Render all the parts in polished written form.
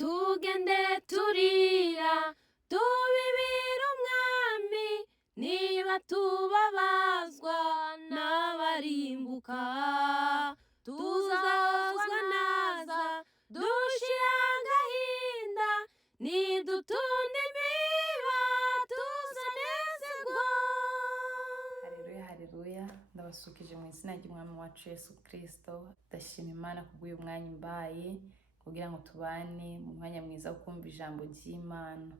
tugende turira tubibira umwami, niba tubabazwa n'abarimbuka tuzahozwa naza dushira agahinda, nidutunda imiba tuzanezerwa. Haleluya, haleluya. Ndabasukije mu izina ry'umwami wacu Yesu Kristo. Ndashima Imana kubw'uyu mwanya imbaye kugira ngo tubane mu mwanya mwiza wo kumva ijambo ry'Imana.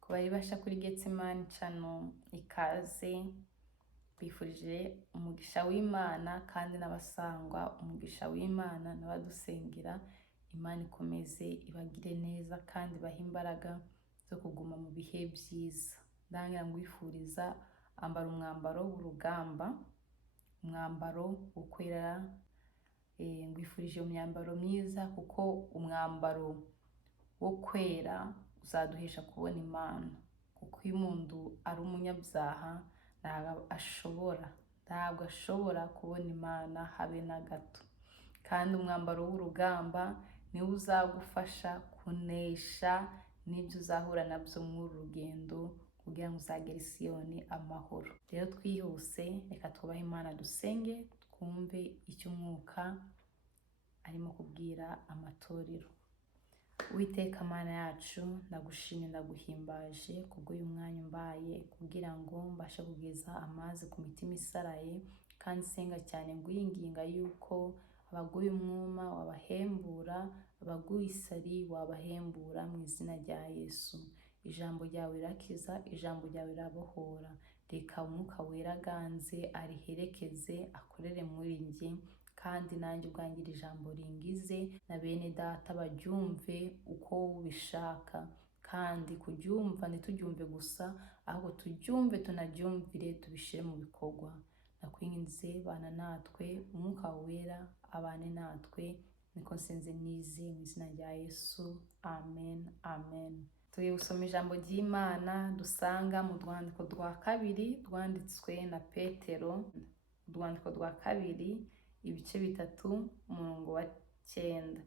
Ku bari basha kuri Getsemani cano ikaze, bifurije umugisha w'Imana kandi n'abasangwa umugisha w'Imana, n'abadusengera Imana ikomeze ibagire neza kandi bahe imbaraga zo kuguma mu bihe byiza. Ndangira ngwifuriza ambara umwambaro w'urugamba, umwambaro wo kwera. Ngwifurije imyambaro myiza kuko umwambaro wo kwera uzaduhesha kubona Imana, kuko iyo umuntu ari umunyabyaha ntabwo ashobora kubona Imana habe na gato. Kandi umwambaro w'urugamba niwo uzagufasha kunesha n'ibyo uzahura nabyo muri uru rugendo kugira ngo uzagere i Siyoni amahoro. Rero twihuse, reka twubahe Imana dusenge twumve icyo umwuka arimo kubwira amatorero. Uwiteka Mana yacu, ndagushimye ndaguhimbaje kubw'uyu mwanya umbaye kugira ngo mbashe kugeza amazi ku mitima isaraye, kandi senga cyane ngwinginga yuko abaguye umwuma wabahembura, abaguye isari wabahembura mu izina rya Yesu. Ijambo ryawe rirakiza, ijambo ryawe rirabohora. Reka umwuka wera aganze ariherekeze, akorere muri njye, kandi nanjye ubwanjye iri jambo ringize na bene data baryumve uko ubishaka. Kandi kuryumva ntituryumve gusa, ahubwo turyumve tunaryumvire, tubishire mu bikorwa. Nakwinginze bana natwe, umwuka wera abane natwe, niko nsenze nize mu izina rya Yesu, amen, amen. Tugiye gusoma ijambo ry'Imana dusanga mu rwandiko rwa kabiri rwanditswe na Petero, urwandiko rwa kabiri ibice 3 umurongo wa 9.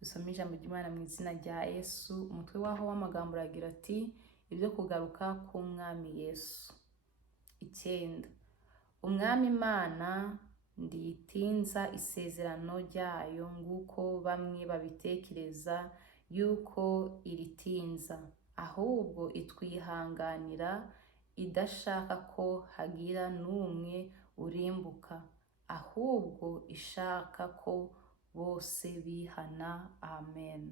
Dusoma ijambo ry'Imana mu izina rya Yesu. Umutwe waho w'amagambo uragira ati: ibyo kugaruka k'umwami Yesu. 9. Umwami Imana ndiyitinza isezerano ryayo nguko bamwe babitekereza yuko iritinza, ahubwo itwihanganira, idashaka ko hagira n'umwe urimbuka, ahubwo ishaka ko bose bihana. Amen.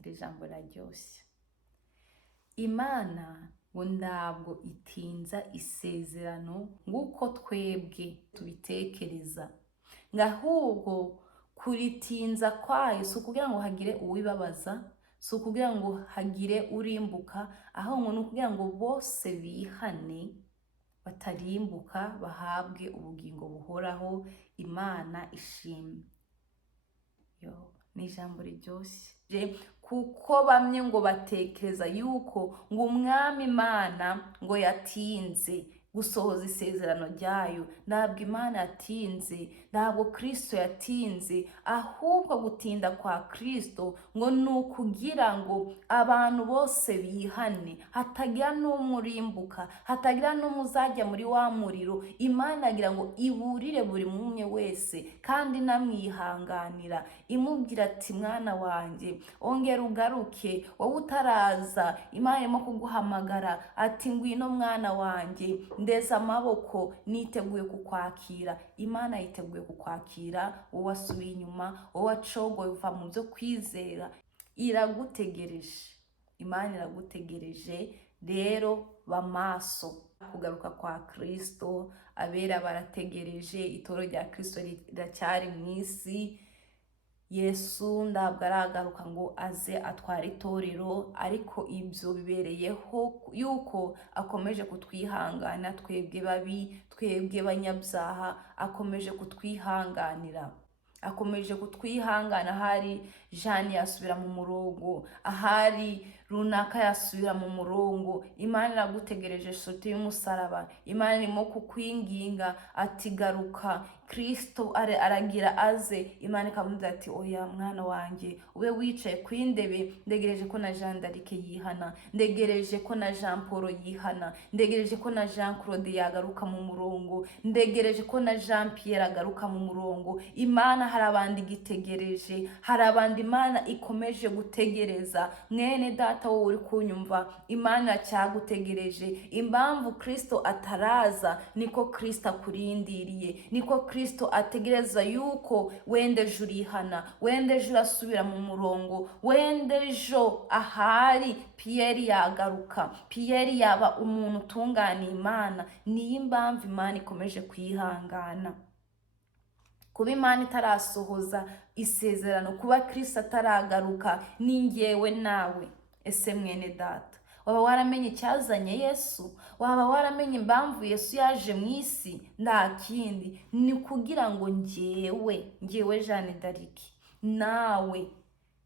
Iri jambo raryoshye. Imana ngo ntabwo itinza isezerano nguko twebwe tubitekereza, ahubwo kuritinza kwayo si ukugira ngo hagire uwibabaza, si ukugira ngo hagire urimbuka, ahubwo ni ukugira ngo bose bihane batarimbuka, bahabwe ubugingo buhoraho. Imana ishimwe. Ni ijambo riryoshye, kuko bamwe ngo batekereza yuko ngo umwami Imana ngo yatinze gusohoza isezerano ryayo. Ntabwo Imana yatinze, ntabwo Kristo yatinze, ahubwo gutinda kwa Kristo ngo ni ukugira ngo abantu bose bihane, hatagira n'umwe urimbuka, hatagira n'umwe uzajya muri wa muriro. Imana agira ngo iburire buri umwe wese kandi namwihanganira, imubwira ati: mwana wanjye ongera ugaruke, wowe utaraza Imana irimo kuguhamagara ati: ngwino mwana wanjye, ndeza amaboko, niteguye kukwakira. Imana yiteguye kukwakira, wowe wasubiye inyuma, wowe wacogoye uva mu byo kwizera, iragutegereje. Imana iragutegereje. Rero bamaso kugaruka kwa Kristo, abera barategereje, itoro rya Kristo riracyari mu isi. Yesu ntabwo aragaruka ngo aze atware itorero, ariko ibyo bibereyeho yuko akomeje kutwihangana twebwe babi, twebwe banyabyaha, akomeje kutwihanganira. akomeje kutwihangana. Ahari Jane yasubira mu murongo, ahari runaka yasubira mu murongo. Imana iragutegereje nshuti y'umusaraba. Imana irimo kukwinginga ati garuka, Kristo aragira aze, Imana ikamubwira ati oya mwana wanjye, ube wicaye ku indebe, ndegereje ko na Jean d'Arc yihana, ndegereje ko na Jean Paul yihana, ndegereje ko na Jean Claude yagaruka mu murongo, ndegereje ko na Jean Pierre agaruka mu murongo. Imana hari abandi gitegereje, hari abandi Imana ikomeje gutegereza. Mwene data wowe uri kunyumva, Imana cyagutegereje. Impamvu Kristo ataraza niko Kristo akurindiriye, niko Kristo ategereza yuko wende ejo urihana, wende ejo urasubira mu murongo, wende ejo ahari Pierre yagaruka, Pierre yaba umuntu utunganiye Imana. Niyo impamvu Imana ikomeje kwihangana. Kuba Imana itarasohoza isezerano, kuba Kristo ataragaruka, ni njyewe nawe. Ese mwene data, waba waramenye icyazanye Yesu? Waba waramenye impamvu Yesu yaje mu isi? Nta kindi, ni kugira ngo njyewe Jeanne d'Arc nawe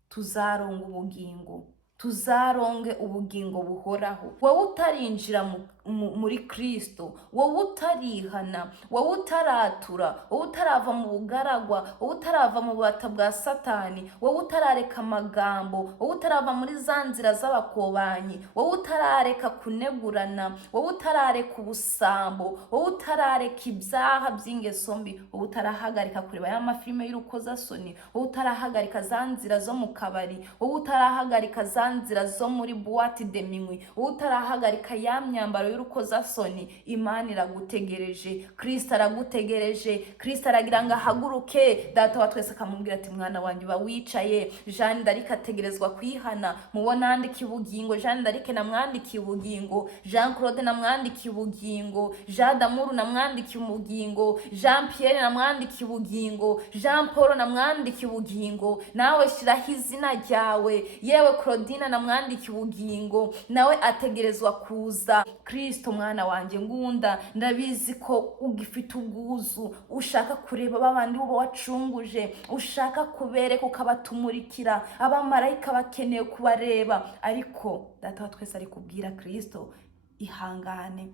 tuzaronga ubugingo, tuzaronge ubugingo buhoraho. Wowe utarinjira muri Kristo, wowe utarihana, wowe utaratura, wowe utarava mu bugaragwa, wowe utarava mu bubata bwa Satani, wowe utarareka amagambo, wowe utarava muri za nzira z'abakobanyi, wowe utarareka kunegurana, wowe utarareka ubusambo, wowe utarareka ibyaha by'ingeso mbi, wowe utarahagarika kureba ya mafilime y'urukozasoni, wowe utarahagarika za nzira zo mu kabari, wowe utarahagarika za nzira zo muri boîte de minuit, wowe utarahagarika ya myambaro y'urukozasoni, Imana iragutegereje, Kristo aragutegereje. Kristo aragira ngo ahaguruke. Data wa twese akamubwira ati mwana wanjye uba wicaye. Jeanne d'Arc ategerezwa kwihana. Mubona andika ubugingo, Jeanne d'Arc namwandikiye ubugingo, Jean Claude namwandikiye ubugingo, Jean d'Amour namwandikiye ubugingo, Jean Pierre namwandikiye ubugingo, Jean Paul namwandikiye ubugingo. Nawe shiraho izina ryawe. Yewe Claudine namwandikiye ubugingo, nawe ategerezwa kuza. Kristo mwana wanjye ngunda, ndabizi ko ugifite ubwuzu, ushaka kureba babandi uba wacunguje, ushaka kubereka ukabatumurikira, abamarayika bakeneye kubareba. Ariko data wa twese ari kubwira Kristo ihangane,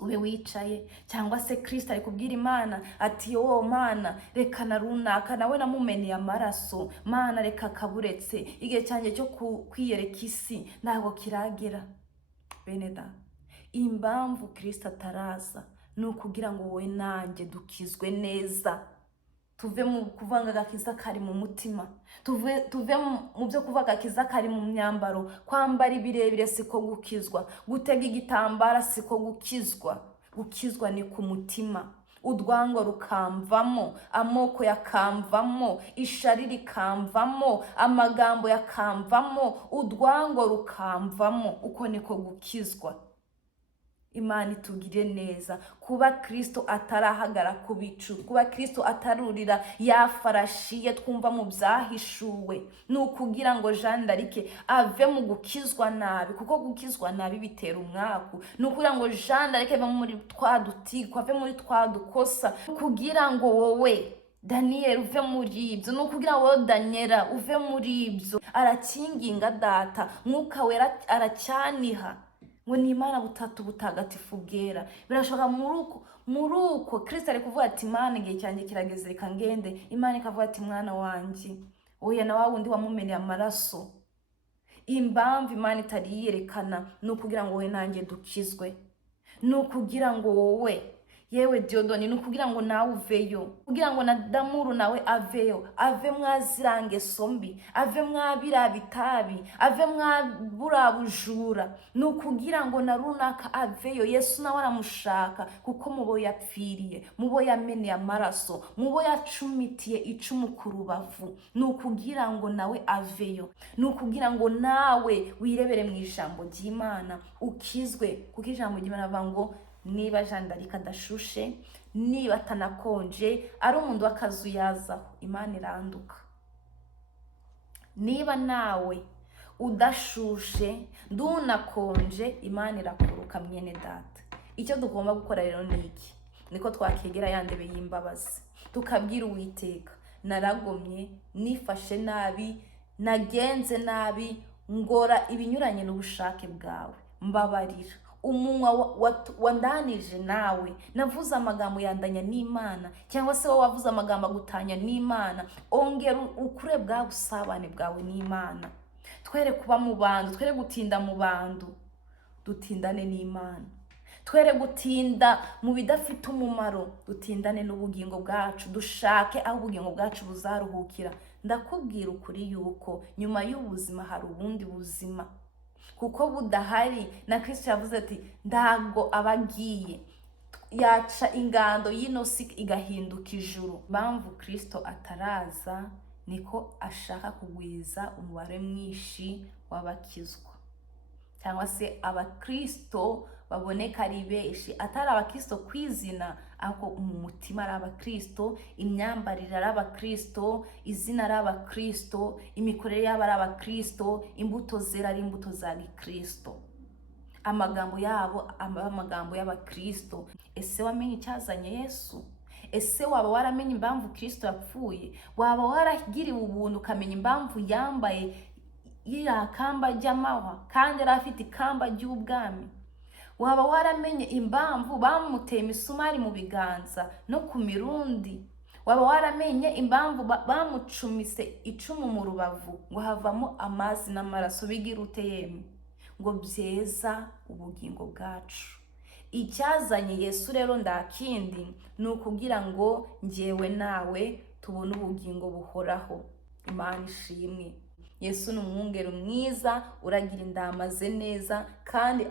ube wicaye. Cyangwa se Kristo ari kubwira Imana ati yo Mana, reka na runaka nawe namumeneye amaraso, Mana reka kaburetse, igihe cyanjye cyo kwiyereka isi ntabwo kiragera. Bene da, impamvu Kristo ataraza ni ukugira ngo wowe nanjye dukizwe neza, tuve mu kuvanga agakiza kari mu mutima, tuve mu byo kuvuga agakiza kari mu myambaro. Kwambara ibirebire siko gukizwa, gutega igitambara siko gukizwa. Gukizwa ni ku mutima, udwango rukamvamo, amoko yakamvamo, ishari rikamvamo, amagambo yakamvamo, udwango rukamvamo. Uko niko gukizwa. Imana itugire neza. Kuba Kristo atarahagara ku bicu, kuba Kristo atarurira ya farashi ye twumva mu byahishuwe, ni ukugira ngo Jeanne d'Arc ave mu gukizwa nabi, kuko gukizwa nabi bitera umwaku. Ni ukugira ngo Jeanne d'Arc ave muri twa dutiko, ave muri twa dukosa, kugira ngo wowe Daniel uve muri ibyo, ni ukugira ngo wowe Daniela uve muri ibyo. Arakinginga Data, Mwuka Wera aracyaniha ngo ni Imana butatu butagatifu bwera. Birashoboka muri uko Kristo ari kuvuga ati Imana igihe cyanjye kirageze reka ngende. Imana ikavuga ati mwana wanjye, oya na wundi wamumeneye amaraso. Impamvu Imana itari yiyerekana ni ukugira ngo wowe nanjye dukizwe, ni ukugira ngo wowe yewe Diodoni, ni ukugira ngo nawe uveyo, kugira ngo na Damuru nawe aveyo, ave mwazirange sombi, ave mwabira bitabi, ave mwabura bujura. Ni ukugira ngo na runaka aveyo. Yesu nawe aramushaka kuko mubo yapfiriye, mubo yameneye amaraso, mubo yacumitiye icumu ku rubavu. Ni ukugira ngo nawe aveyo, ni ukugira ngo nawe wirebere mu ijambo ry'Imana ukizwe. Kuko ijambo ry'Imana avuga ngo niba Jeanne d'Arc adashushe, niba atanakonje, ari umuntu w'akazu yazaho, Imana iranduka. Niba nawe udashushe ndunakonje, Imana irakuruka mwene data. Icyo tugomba gukora rero ni iki? Niko twakegera ya ndebe y'imbabazi, tukabwira Uwiteka, naragomye, nifashe nabi, nagenze nabi, ngora ibinyuranye n'ubushake bwawe, mbabarira. umunwa wandanije nawe, navuze amagambo yandanya n'Imana, cyangwa se wowe wavuze amagambo agutanya n'Imana. Ongera ukure bwa busabane bwawe n'Imana. Twere kuba mu bantu, twere gutinda mu bantu, dutindane n'Imana. Twere gutinda mu bidafite umumaro, dutindane n'ubugingo bwacu, dushake aho ubugingo bwacu buzaruhukira. Ndakubwira ukuri yuko nyuma y'ubuzima hari ubundi buzima, kuko budahari. Na Kristo yavuze ati ndago abagiye, yaca ingando y'ino si igahinduka ijuru. Impamvu Kristo ataraza niko ashaka kugwiza umubare mwinshi w'abakizwa, cyangwa se abakristo baboneka ari benshi, atari abakristo kwizina, ahubwo mu mutima ari abakristo, imyambarire ari abakristo, izina ari abakristo, imikorere yabo ari abakristo, imbuto zera ari imbuto za gikristo, amagambo yabo amagambo y'abakristo. Ese wamenye icyazanye Yesu? Ese waba waramenye impamvu Kristo yapfuye? Waba waragiriwe ubuntu ukamenya impamvu yambaye iriya kamba ry'amahwa kandi yari afite ikamba ry'ubwami? Waba waramenye impamvu bamuteye imisumari mu biganza no ku mirundi? Waba waramenye impamvu bamucumise icumu mu rubavu ngo havamo amazi n'amaraso bigira ute yemwe? Ngo byeza ubugingo bwacu. Icyazanye Yesu rero ndakindi ni ukugira ngo njyewe nawe tubone ubugingo buhoraho. Imana ishimwe. Yesu ni umwungeri mwiza, uragira intama ze neza kandi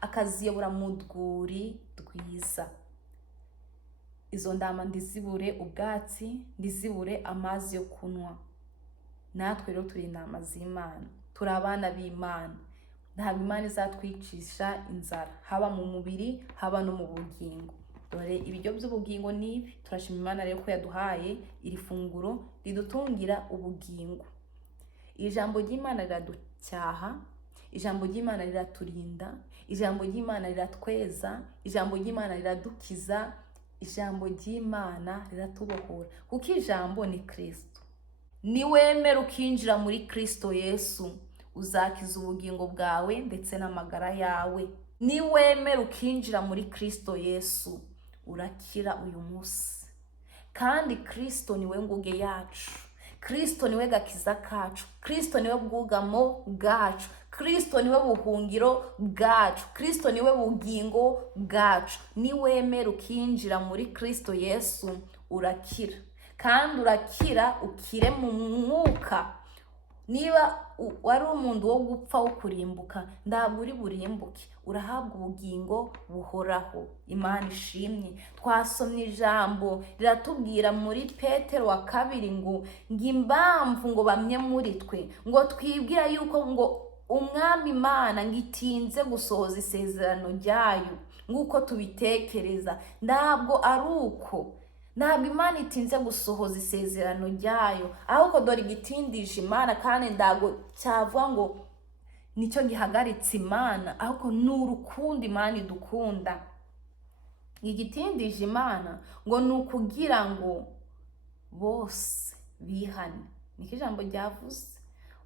akaziyobora mu rwuri rwiza. Izo ndama ndizibure ubwatsi, ndizibure amazi yo kunywa. Natwe rero turi intama z'Imana, turi abana b'Imana. Ntabwo Imana izatwicisha inzara, haba mu mubiri haba no mu bugingo. Dore ibiryo by'ubugingo ni ibi. Turashima Imana rero ko yaduhaye iri funguro ridutungira ubugingo. Ijambo ry'Imana riraducyaha, ijambo ry'Imana riraturinda, ijambo ry'Imana riratweza, ijambo ry'Imana riradukiza, ijambo ry'Imana riratubohora. Kuko ijambo ni Kristo. Niwemera ukinjira muri Kristo Yesu, uzakiza ubugingo bwawe ndetse n'amagara yawe. Niwemera ukinjira muri Kristo Yesu, urakira uyu munsi. Kandi Kristo niwe nguge yacu, Kristo niwe gakiza kacu, Kristo niwe bwugamo bwacu, Kristo niwe buhungiro bwacu, Kristo niwe bugingo bwacu. Niwemera ukinjira muri Kristo Yesu, urakira. Kandi urakira ukire mu mwuka. Niba wari umuntu wo gupfa wo kurimbuka, ntabwo uri burimbuke, urahabwa ubugingo buhoraho. Imana ishimwe. Twasomye ijambo riratubwira muri Petero wa 2 ngo impamvu ngo bamye muri twe ngo twibwira yuko ngo umwami Imana ngitinze gusohoza isezerano ryayo nguko tubitekereza. Ntabwo ari uko. Ntabwo Imana itinze gusohoza isezerano ryayo, ahubwo dore igitindije Imana, kandi ntabwo cyavuga ngo nicyo gihagaritse Imana, ahubwo ni urukundo Imana idukunda. Igitindije Imana ngo ni ukugira ngo bose bihane. Niko ijambo ryavuze.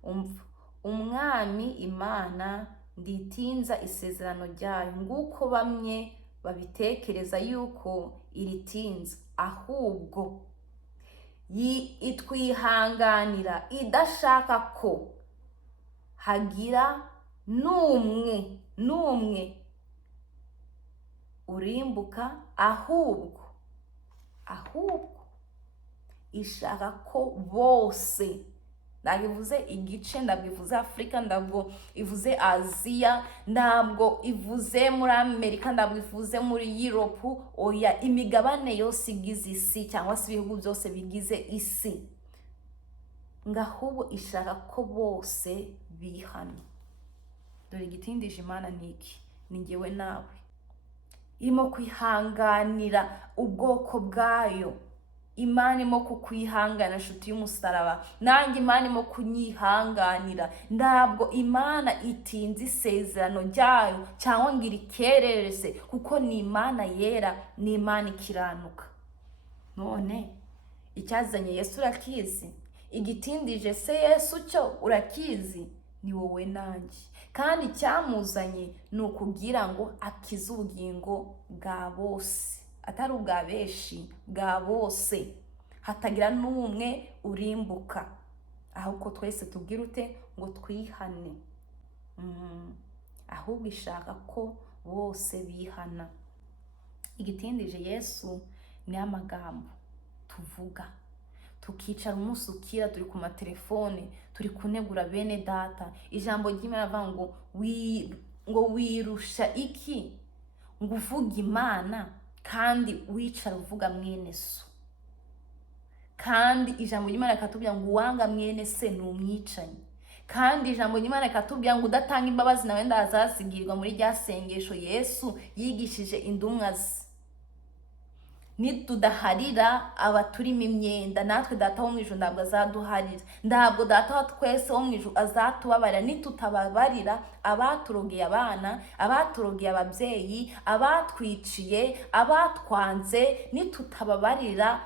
Umva, umwami Imana nditinza isezerano ryayo nguko bamwe babitekereza yuko iritinza, ahubwo itwihanganira idashaka ko hagira n'umwe urimbuka, ahubwo ishaka ko bose, ndabivuze igice, ndabivuze Afrika, ndabwo ivuze Aziya, ndabwo ivuze muri Amerika, ndabwo ivuze muri Europe, oya, imigabane yose igize isi cyangwa se ibihugu byose bigize isi, ngahubwo ishaka ko bose bihana. Dore igitindije Imana niki? Ni njyewe nawe. Irimo kwihanganira ubwoko bwayo. Imana irimo kukwihangana nshuti y'umusaraba, nanjye Imana irimo kunyihanganira. Ntabwo Imana itinze isezerano ryayo cyangwa ngo irikerereze, kuko ni Imana yera, ni Imana ikiranuka. None icyazanye Yesu urakizi? Igitindije se Yesu cyo urakizi? Ni wowe nanjye. kandi icyamuzanye ni ukugira ngo akize ubugingo bwa bose, atari ubwa benshi, bwa bose, hatagira n'umwe urimbuka, ahubwo twese tubwire ute ngo twihane. Ahubwo ishaka ko bose bihana. Igitindije Yesu ni amagambo tuvuga, tukicara umunsi ukira turi ku matelefone, turi kunegura bene data. Ijambo ry'Imana avuga ngo wirusha iki ngo uvuga Imana kandi wicara uvuga mwene so. Kandi ijambo ry'Imana rikatubwira ngo uwanga mwene se ni umwicanyi. Kandi ijambo ry'Imana rikatubwira ngo udatanga imbabazi nawe ndazasigirwa, muri rya sengesho Yesu yigishije indumwa ze. Nitudaharira abaturimo imyenda, natwe data wo mu ijuru ntabwo azaduharira. Ntabwo data wa twese wo mu ijuru azatubabarira nitutababarira abaturogeye abana, abaturogeye ababyeyi, abatwiciye, abatwanze. Nitutababarira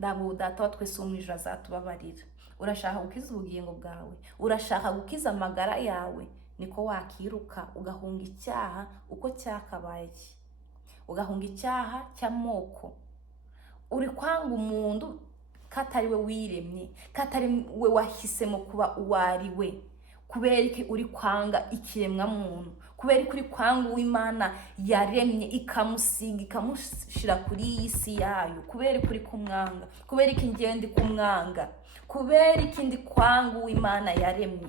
ntabwo data wa twese wo mu ijuru azatubabarira. Urashaka gukiza ubugingo bwawe, urashaka gukiza amagara yawe, niko wakiruka ugahunga icyaha uko cyakabaye, ugahunga icyaha cy'amoko. Uri kwanga umuntu katari we wiremye, katari we wahisemo kuba uwari we. Kubera iki uri kwanga ikiremwa muntu? Kubera iki uri kwanga uw'Imana yaremye ikamusiga ikamushira kuri iyi si yayo? Kubera iki uri kumwanga? Kubera iki ngende kumwanga? Kubera iki ndi kwanga uw'Imana yaremye?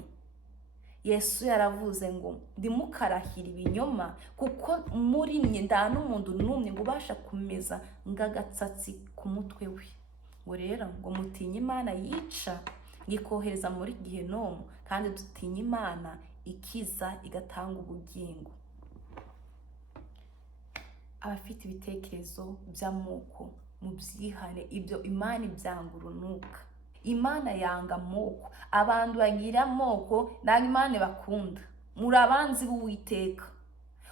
Yesu yaravuze ngo ndimukarahira ibinyoma, kuko muri mye nda n'umuntu n'umwe ngo ubasha kumeza ngagatsatsi ku mutwe we. Ngo rero ngo mutinye Imana yica ngikohereza muri gihenomu, kandi dutinye Imana ikiza igatanga ubugingo. Abafite ibitekerezo by'amoko mu byihane, ibyo Imana ibyanga urunuka. Imana yanga amoko. Abantu bagira amoko ntabwo Imana bakunda, muri abanzi b'Uwiteka.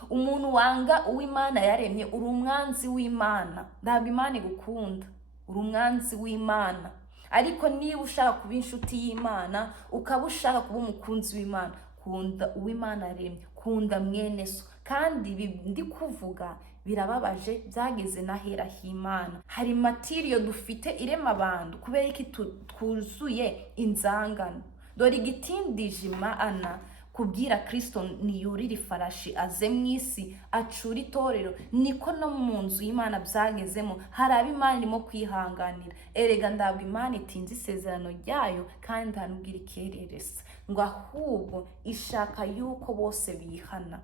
Umuntu wanga uw'Imana yaremye uri umwanzi w'Imana, ntabwo Imana igukunda, uri umwanzi w'Imana. Ariko niba ushaka kuba inshuti y'Imana, ukaba ushaka kuba umukunzi w'Imana, kunda uw'Imana yaremye, kunda mwene so. Kandi ibi ndi kuvuga birababaje, byageze n'ahera h'Imana. Hari matiriyo dufite irema abantu kubera iki twuzuye inzangano. Dore igitindije Imana kubwira Kristo niyurira ifarashi aze mu isi acura itorero, niko no mu nzu y'Imana byagezemo. Hari abo Imana irimo kwihanganira. Erega ntabwo Imana itinze isezerano ryayo, kandi nta nubwo irikerereza, ngo ahubwo ishaka yuko bose bihana.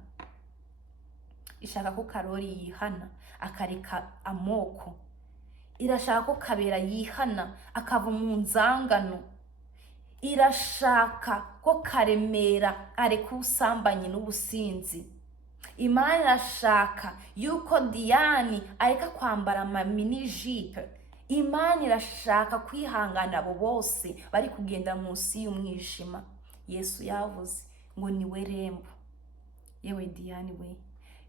Ishaka ko Karori yihana akareka amoko. Irashaka ko Kabera yihana akava mu nzangano. Irashaka ko Karemera areka ubusambanyi n'ubusinzi. Imana irashaka yuko Diane areka kwambara amamini jipe. Imana irashaka kwihangana abo bose bari kugenda munsi y'umwijima. Yesu yavuze ngo niwe rembo. Yewe Diane we,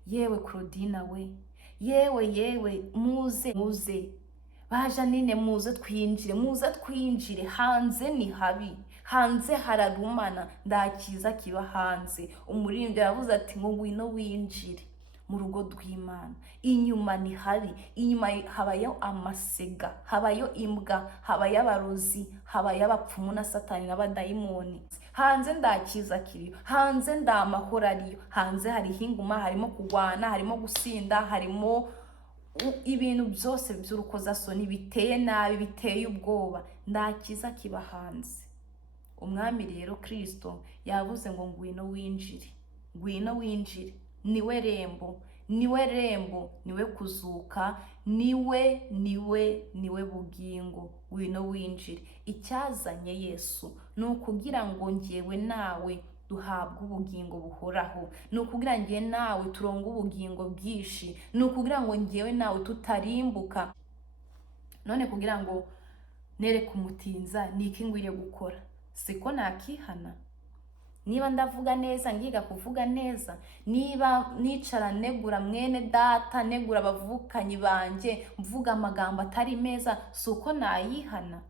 yewe Claudina we, yewe muze baja nine, muze twinjire. Hanze ni habi, hanze hararumana, ndakiza kiba hanze. Umuririmbyi yavuze ati ngo ngwino winjire mu rugo rw'Imana. Inyuma ni habi, inyuma habayo amasega, habayo imbwa, habayo abarozi, habayo abapfumu na Satani n'abadayimoni. Hanze ndakiza kiriyo, hanze ndamahoro ariyo. Hanze hariho inguma, harimo kugwana, harimo gusinda, harimo ibintu byose by'urukozasoni biteye nabi, biteye ubwoba. Ndakiza kiba hanze. Umwami rero Kristo yavuze ngo ngwino winjire. Niwe rembo, niwe kuzuka, niwe bugingo. Ngwino winjire. Icyazanye Yesu ni ukugira ngo njyewe nawe duhabwe ubugingo buhoraho, ni ukugira njyewe nawe turonke ubugingo bwinshi, ni ukugira ngo njyewe nawe tutarimbuka. None kugira ngo nere kumutinza niki ngwiriye gukora? Siko nakihana? Niba ndavuga neza ngiga kuvuga neza, niba nicara negura mwene data, negura abavukanyi banje, mvuga amagambo atari meza, suko nayihana?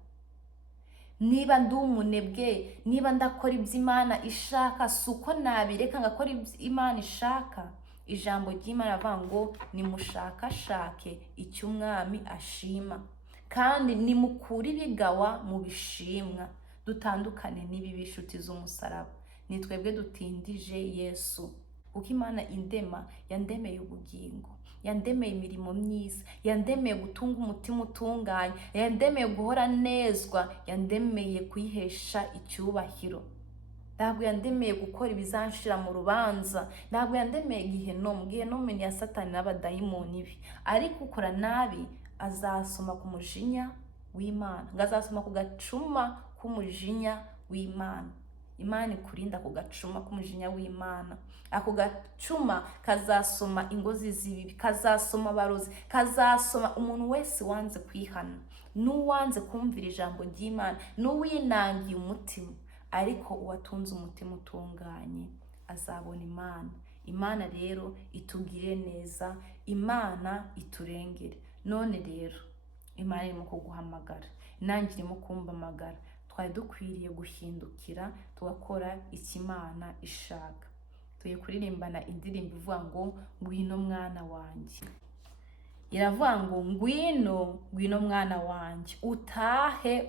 niba ndi umunebwe, niba ndakora ibyo Imana ishaka, si uko nabireka ngakora ibyo Imana ishaka. Ijambo ry'Imana rivuga ngo nimushakashake icyo umwami ashima, kandi nimukure ibigawa mu bishimwa. Dutandukane n'ibibi inshuti z'umusaraba. Ni twebwe dutindije Yesu, kuko Imana indema yandemeye ubugingo, yandemeye imirimo myiza, yandemeye gutunga umutima utunganye, yandemeye guhora nezwa, yandemeye kuyihesha icyubahiro. Ntabwo yandemeye gukora ibizanshira mu rubanza, ntabwo yandemeye gihenomu ni ya Satani n'abadayimoni be. Ariko ukora nabi azasoma ku mujinya w'Imana, ngo azasoma ku gacuma k'umujinya w'Imana. Imana ikurinda ku gacuma k'umujinya w'Imana. Ako gacuma kazasoma ingozi z'ibibi, kazasoma abarozi, kazasoma umuntu wese wanze kwihana, n'uwanze kumvira ijambo ry'Imana, n'uwinangiye umutima. Ariko uwatunze umutima utunganye azabona Imana. Imana rero itugire neza, Imana iturengere. None rero Imana irimo kuguhamagara, nanjye irimo kumpamagara. Twari dukwiriye guhindukira tugakora icyo Imana ishaka. Tuye kuririmbana indirimbo ivuga ngo ngwino mwana wanjye. Iravuga ngo ngwino mwana wanjye, utahe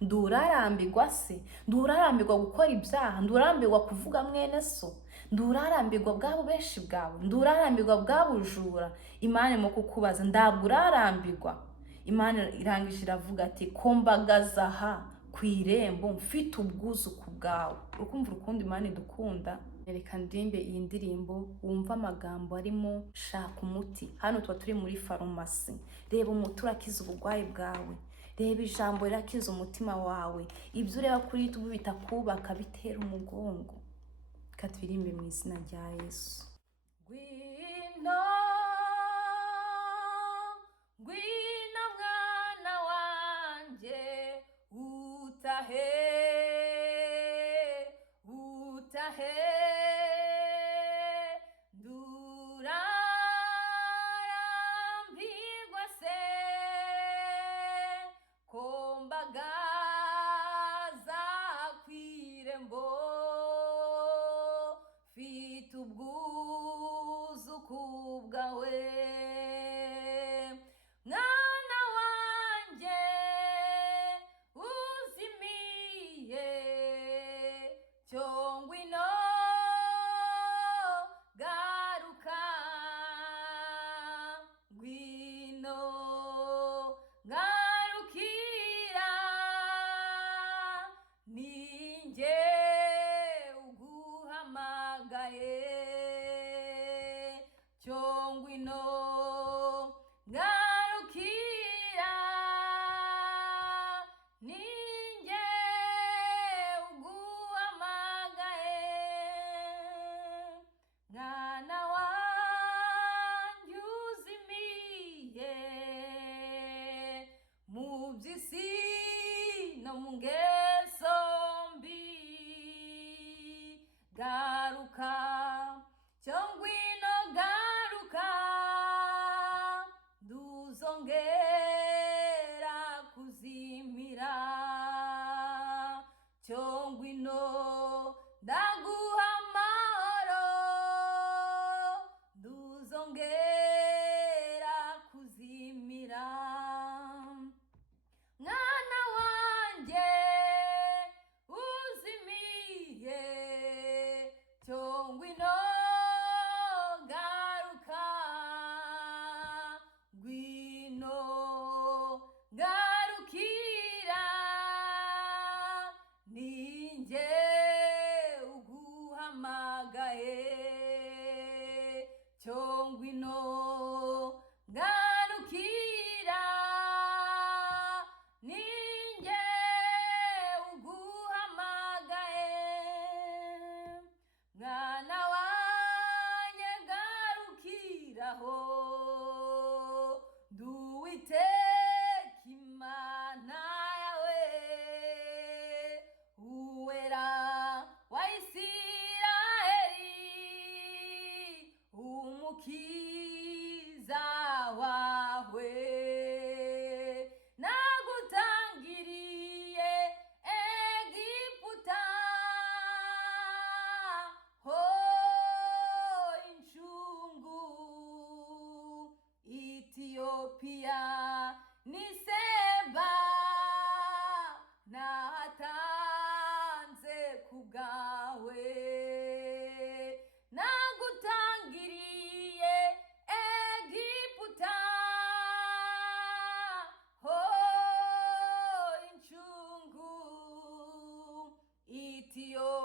ndurarambirwa se, ndurarambirwa gukora ibyaha, ndurarambirwa kuvuga mwene so, ndurarambirwa bwa bubeshi bwawe, ndurarambirwa bwa bujura. Imana irimo kukubaza, ntabwo urarambirwa. Imana irangije iravuga ati kombagaza aha ku irembo mfite ubwuzu ku bwawe. Ukumva urukundo Imana idukunda. Reka ndirimbe iyi ndirimbo wumva amagambo arimo shaka umuti. Hano tuba turi muri farumasi. Reba umuti urakiza uburwayi bwawe, reba ijambo rirakiza umutima wawe. Ibyo ureba kuri YouTube bitakubaka bitera umugongo. Reka turirimbe mu izina rya Yesu. Ngwino mwana wanjye, utahe ndurarambirwa se, kombagaza ku irembo mfite ubwuzu ku bwawe. Mwana wanjye uzimiye, cyo ngwino garuka, ngwino garukira, ninjye uguhamagaye, cyo ngwino garukira, ninjye uguhamagaye. Mwana wanjye uzimiye mu by'isi no mu ngeso mbi, garuka, cyo ngwino garuka, nduzongera kuzimira, cyo ngwino ndaguha amahoro, nduzongera kuzimira. Mwana wanjye uzimiye, cyo ngwino garuka, ngwino garukira, ninjye ugu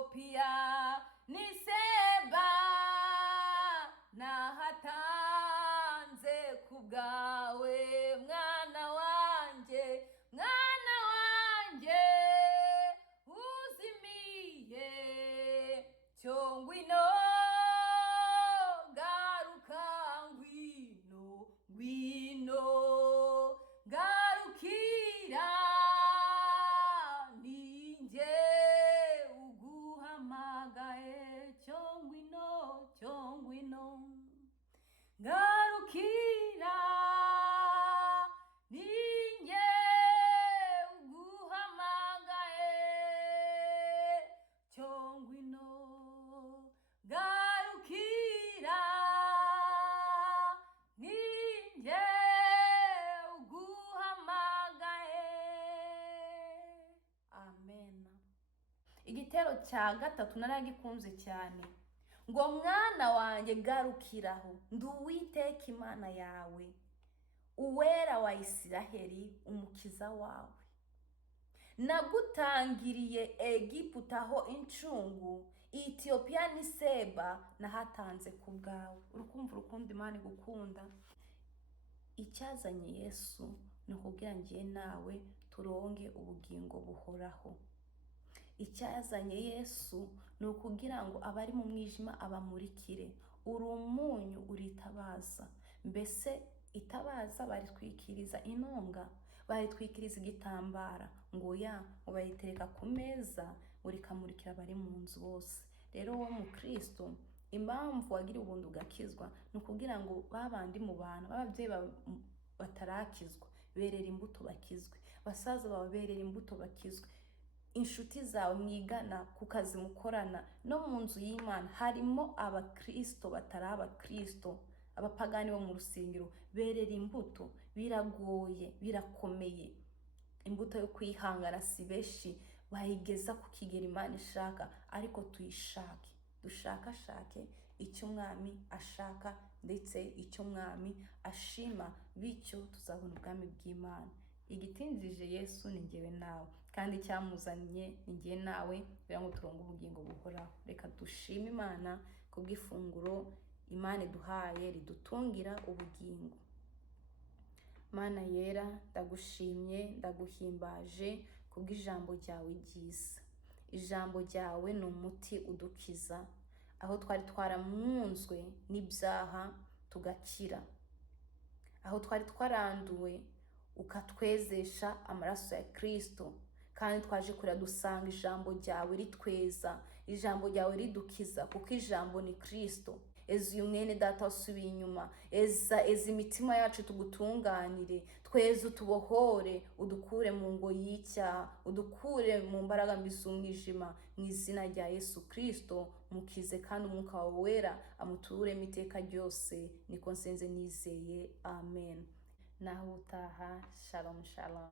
Etiyopiya n'Iseba nahatanze kubwawe mwana wanjye uzimiye cyo ngwino garuka ngwino garukira ninjye uguhamagaye cyo ngwino garukira ninjye uguhamagaye cyo ngwino garukira ninjye uguhamagaye. Amen. Igitero cya gatatu naragikunze cyane ngo mwana wanjye garukiraho ndi Uwiteka Imana yawe, uwera wa Isiraheli, umukiza wawe. Nagutangiriye Egiputa ho incungu, Etiyopiya n'Iseba nahatanze kubwawe. Urukumva urukundo Imana igukunda. Icyazanye Yesu ni ukubwira ngiye nawe turonge ubugingo buhoraho. Icyazanye Yesu ni ukugira ngo abari mu mwijima abamurikire. Uri umunyu uritabaza. Mbese itabaza baritwikiriza inonga, baritwikiriza igitambara ngo bayitereka ku meza ngo rikamurikira abari mu nzu bose. Rero wo mu Kristo impamvu wagira ubuntu ugakizwa ni ukugira ngo babandi mu bantu b'ababyeyi batarakizwa berera imbuto bakizwe, basaza bawe berera imbuto bakizwe, inshuti zawe mwigana ku kazi mukorana no mu nzu y'Imana harimo abakristo batari abakristo, abapagani bo mu rusengero berera imbuto. Biragoye, birakomeye. Imbuto yo kwihangana si benshi bayigeza ku kigero Imana ishaka, ariko tuyishake, dushakashake icyo Umwami ashaka ndetse icyo Umwami ashima, bityo tuzabona ubwami bw'Imana. Igitinzije Yesu ni njyewe nawe, kandi icyamuzanye ni njyewe nawe, kugira ngo turonke ubugingo buhoraho. Reka dushime Imana kubw'ifunguro Imana iduhaye ridutungira ubugingo. Mana yera, ndagushimye, ndaguhimbaje kubw'ijambo ryawe ryiza. Ijambo ryawe ni umuti udukiza, aho twari twaramunzwe n'ibyaha tugakira, aho twari twaranduwe ukatwezesha amaraso ya Kristo, kandi twaje kure dusanga ijambo ryawe ritweza, ijambo ryawe ridukiza, kuko ijambo ni Kristo. Eza uyu mwene data wasubiye inyuma, eza imitima yacu tugutunganire, tweze utubohore, udukure mu ngoyi y'icyaha, udukure mu mbaraga mbi z'umwijima, mu izina rya Yesu Kristo mukize, kandi umwuka wawe wera amuturemo iteka ryose. Niko nsenze nizeye, amen. Naho utaha. Shalom shalom.